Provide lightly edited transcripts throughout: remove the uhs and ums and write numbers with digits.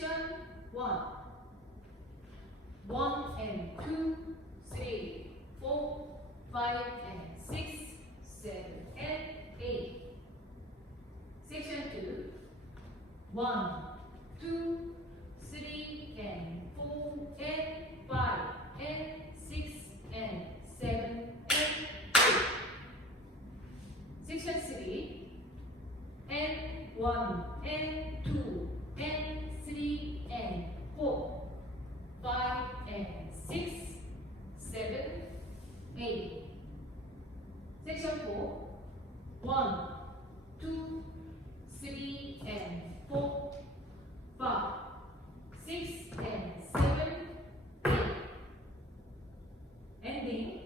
Section 1. 1 and 2, 3, 4, 5 and 6, 7 and 8. Section 2. 1, 2, 3 and 4 and 5 and 6 and 7 and 8. Section 3. And 1 and 2 and 3 and 4, 5 and 6, 7, 8. Section 4. 1, 2, 3 and 4, 5, 6 and 7, 8. Ending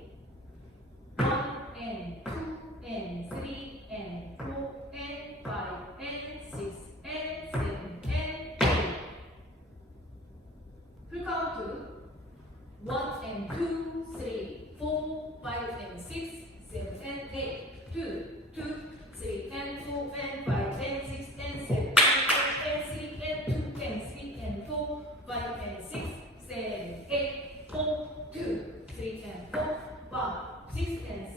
1 and 2 and 3 and 4 and 5 and 6 and 7 and 8. Full count to 1 and 2, 3, 4, 5 and 6, 7 and 8. 2, 2, 3 and 4 and 5 and 6 and 7 and 8 and 3 and 2 and 3 and 4, 5 and 6, 7, 8, 4, 2, 3 and 4, 5, 6 and